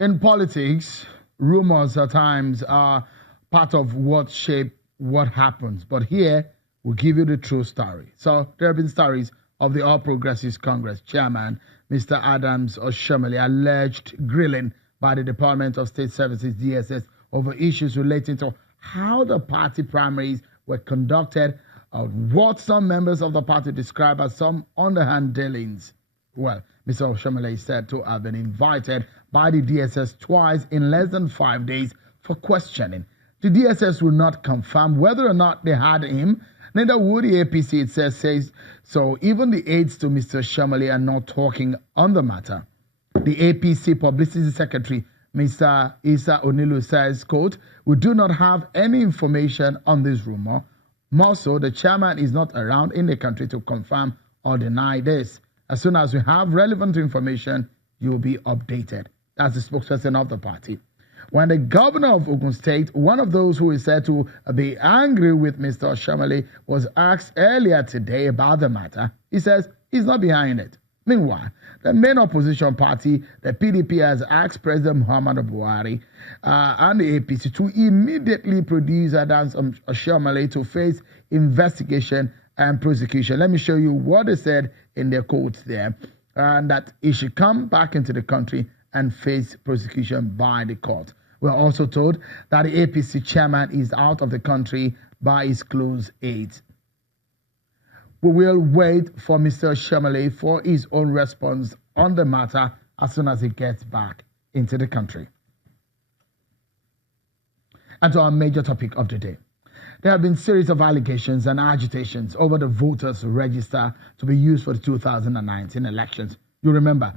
In politics, rumors at times are part of what shape what happens. But here, we'll give you the true story. So there have been stories of the All Progressives Congress chairman, Mr. Adams Oshomole, alleged grilling by the Department of State Services, DSS, over issues relating to how the party primaries were conducted, what some members of the party describe as some underhand dealings. Well, Mr. Oshomole is said to have been invited by the DSS twice in less than 5 days for questioning. The DSS will not confirm whether or not they had him. Neither would the APC, it says so. Even the aides to Mr. Oshomole are not talking on the matter. The APC Publicity Secretary, Mr. Isa Onilu, says, quote, "We do not have any information on this rumor. More so, the chairman is not around in the country to confirm or deny this. As soon as we have relevant information, you will be updated." That's the spokesperson of the party. When the governor of Ogun State, one of those who is said to be angry with Mr. Oshomole, was asked earlier today about the matter, he says he's not behind it. Meanwhile, the main opposition party, the PDP, has asked President Muhammadu Buhari and the APC to immediately produce Adams Oshomole to face investigation and prosecution. Let me show you what they said in their quotes there, and that he should come back into the country and face prosecution by the court. We're also told that the APC chairman is out of the country by his close aides. We will wait for Mr. Oshomole for his own response on the matter as soon as he gets back into the country. And to our major topic of the day. There have been a series of allegations and agitations over the voters' register to be used for the 2019 elections. You remember,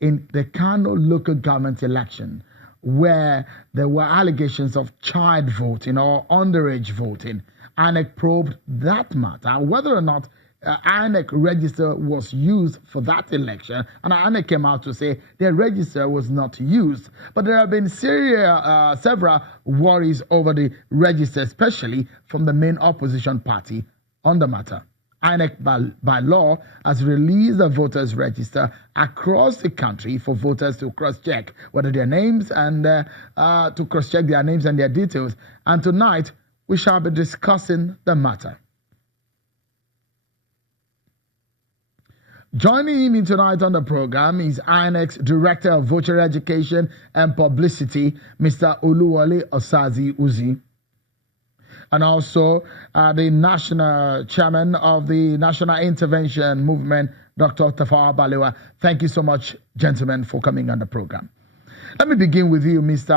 in the Kano local government election, where there were allegations of child voting or underage voting, INEC probed that matter, whether or not INEC register was used for that election, and INEC came out to say their register was not used. But there have been several worries over the register, especially from the main opposition party on the matter. INEC, by law, has released the voters' register across the country for voters to cross-check whether their names and to cross-check their names and their details. And tonight, we shall be discussing the matter. Joining me tonight on the program is INEC's Director of Voter Education and Publicity, Mr. Oluwole Osazi Uzi, and also the National Chairman of the National Intervention Movement, Dr. Tafawa Balewa. Thank you so much, gentlemen, for coming on the program. Let me begin with you, Mr.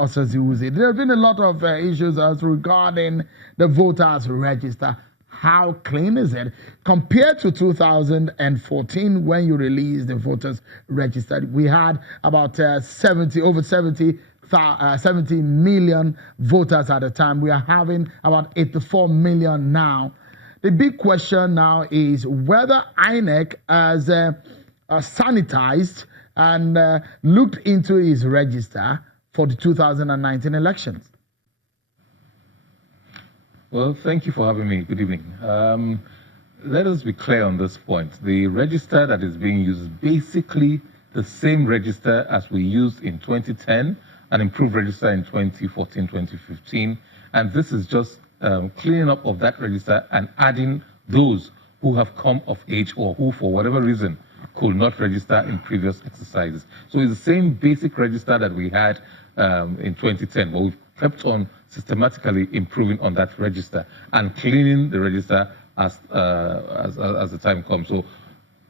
Osazi Uzi. There have been a lot of issues as regarding the voters' register. How clean is it? Compared to 2014, when you released the voters' register, we had about 70 million voters at the time. We are having about 84 million now. The big question now is whether INEC has sanitized and looked into his register for the 2019 elections. Well, thank you for having me. Good evening. Let us be clear on this point. The register that is being used is basically the same register as we used in 2010, an improved register in 2014, 2015. And this is just cleaning up of that register and adding those who have come of age or who, for whatever reason, could not register in previous exercises. So it's the same basic register that we had in 2010, but we've kept on systematically improving on that register and cleaning the register as the time comes. So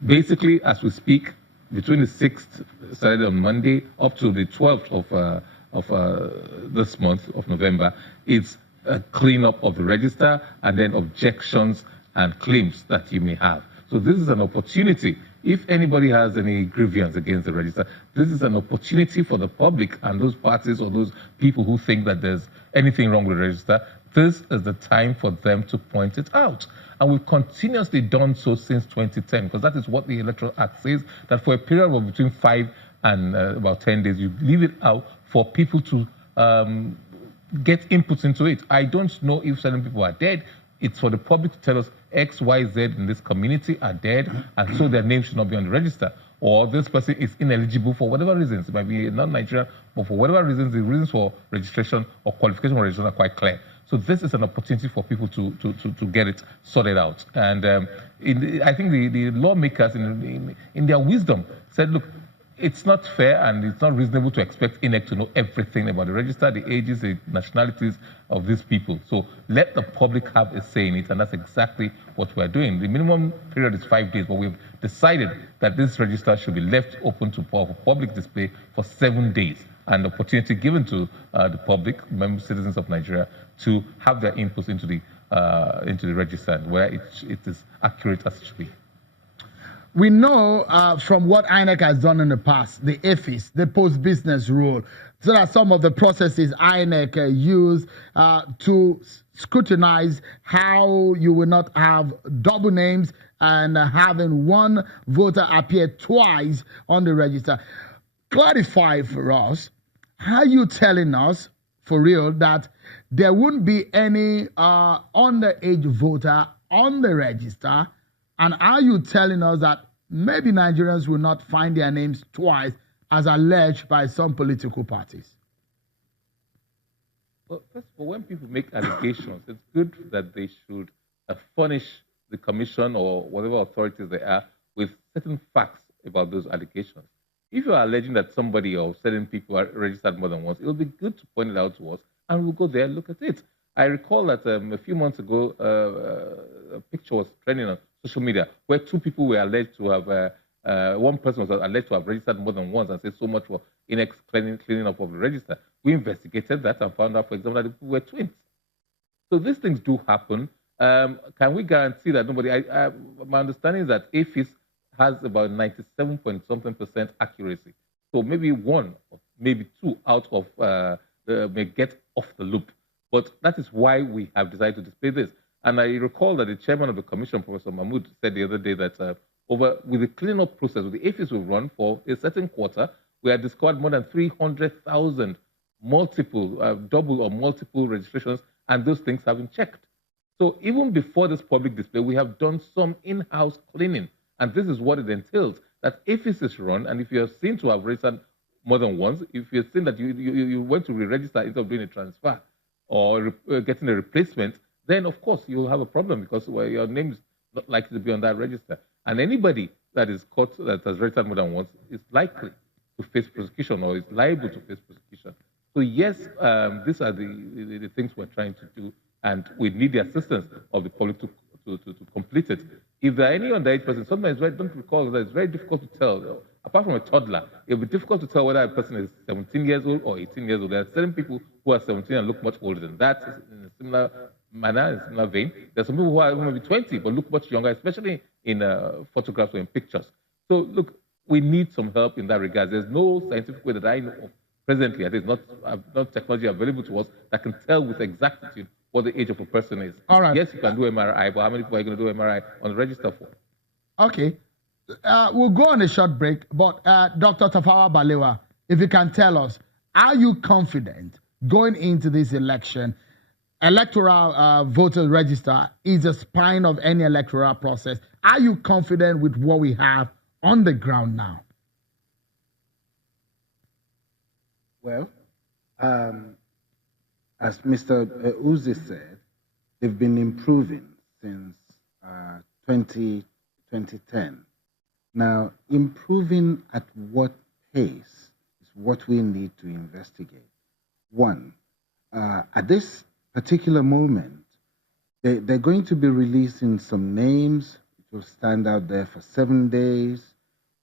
basically, as we speak, between the 6th, started on Monday, up to the 12th of this month of November, it's a cleanup of the register and then objections and claims that you may have. So this is an opportunity. If anybody has any grievance against the register, this is an opportunity for the public and those parties or those people who think that there's anything wrong with the register. This is the time for them to point it out. And we've continuously done so since 2010, because that is what the Electoral Act says, that for a period of between 5 and about 10 days, you leave it out for people to get inputs into it. I don't know if certain people are dead It's for the public to tell us X, Y, Z in this community are dead, and so their name should not be on the register. Or this person is ineligible for whatever reasons. It might be non-Nigerian, but for whatever reasons, the reasons for registration or qualification for registration are quite clear. So this is an opportunity for people to get it sorted out. And I think the lawmakers, in their wisdom, said, look, it's not fair and it's not reasonable to expect INEC to know everything about the register, the ages, the nationalities of these people. So let the public have a say in it, and that's exactly what we're doing. The minimum period is 5 days, but we've decided that this register should be left open for public display for 7 days, and the opportunity given to the public, member citizens of Nigeria, to have their inputs into the register and where it is accurate as it should be. We know from what INEC has done in the past, the AFIS, the post-business rule, so that some of the processes INEC use to scrutinize how you will not have double names and having one voter appear twice on the register. Clarify for us, how you telling us, for real, that there wouldn't be any underage voter on the register? And are you telling us that maybe Nigerians will not find their names twice, as alleged by some political parties? Well, first of all, when people make allegations, it's good that they should furnish the commission or whatever authorities they are with certain facts about those allegations. If you are alleging that somebody or certain people are registered more than once, it will be good to point it out to us, and we'll go there and look at it. I recall that a few months ago, a picture was trending on social media where two people were alleged to have, one person was alleged to have registered more than once and said so much for INEC cleaning up of the register. We investigated that and found out, for example, that the people were twins. So these things do happen. Can we guarantee that nobody? My understanding is that AFIS has about 97-point-something% accuracy. So maybe one, or maybe two out of may get off the loop. But that is why we have decided to display this. And I recall that the chairman of the commission, Professor Mahmood, said the other day that with the cleanup process, with the AFIS will run for a certain quarter, we had discovered more than 300,000 multiple, double or multiple registrations, and those things have been checked. So even before this public display, we have done some in-house cleaning. And this is what it entails, that AFIS is run, and if you're seen to have registered more than once, if you're seen that you went to re-register instead of doing a transfer, or getting a replacement, then of course you'll have a problem because your name is not likely to be on that register. And anybody that is caught that has registered more than once is likely to face prosecution or is liable to face prosecution. So yes, these are the things we're trying to do, and we need the assistance of the public to complete it. If there are any underage persons, sometimes don't recall that it's very difficult to tell. Apart from a toddler, it'll be difficult to tell whether a person is 17 years old or 18 years old. There are certain people who are 17 and look much older than that, in a similar manner, in a similar vein. There are some people who are maybe 20 but look much younger, especially in photographs or in pictures. So look, we need some help in that regard. There's no scientific way that I know of presently, and there's not technology available to us that can tell with exactitude what the age of a person is. All right. Yes, you can do MRI, but how many people are you going to do MRI on the register for? Okay. We'll go on a short break, but Dr. Tafawa Balewa, if you can tell us, are you confident going into this election? Electoral voter register is a spine of any electoral process. Are you confident with what we have on the ground now? Well, as Mr. Uzi said, they've been improving since 2010. Now, improving at what pace is what we need to investigate. One, at this particular moment, they're going to be releasing some names. It will stand out there for 7 days.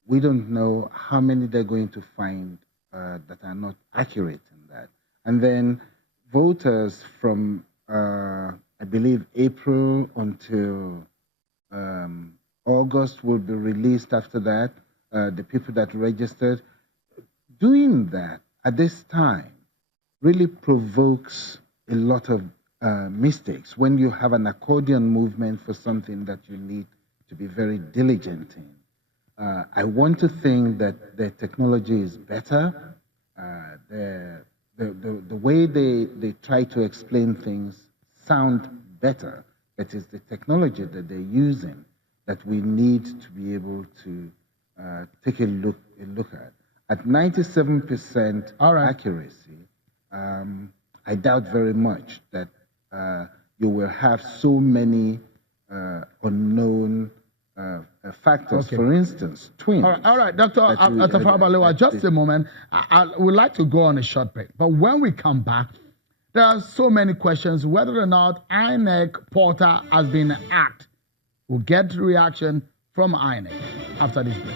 We don't know how many they're going to find that are not accurate in that. And then voters from, I believe, April until August will be released after that, the people that registered. Doing that at this time really provokes a lot of mistakes when you have an accordion movement for something that you need to be very diligent in. I want to think that the technology is better. The way they try to explain things sound better It is the technology that they're using that we need to be able to take a look at. At 97% accuracy, I doubt very much that you will have so many unknown factors. Okay. For instance, twins. All right, Dr. Fabalewa, just a moment. I would like to go on a short break, but when we come back, there are so many questions whether or not INEC portal has been hacked. We'll get reaction from INEC after this break.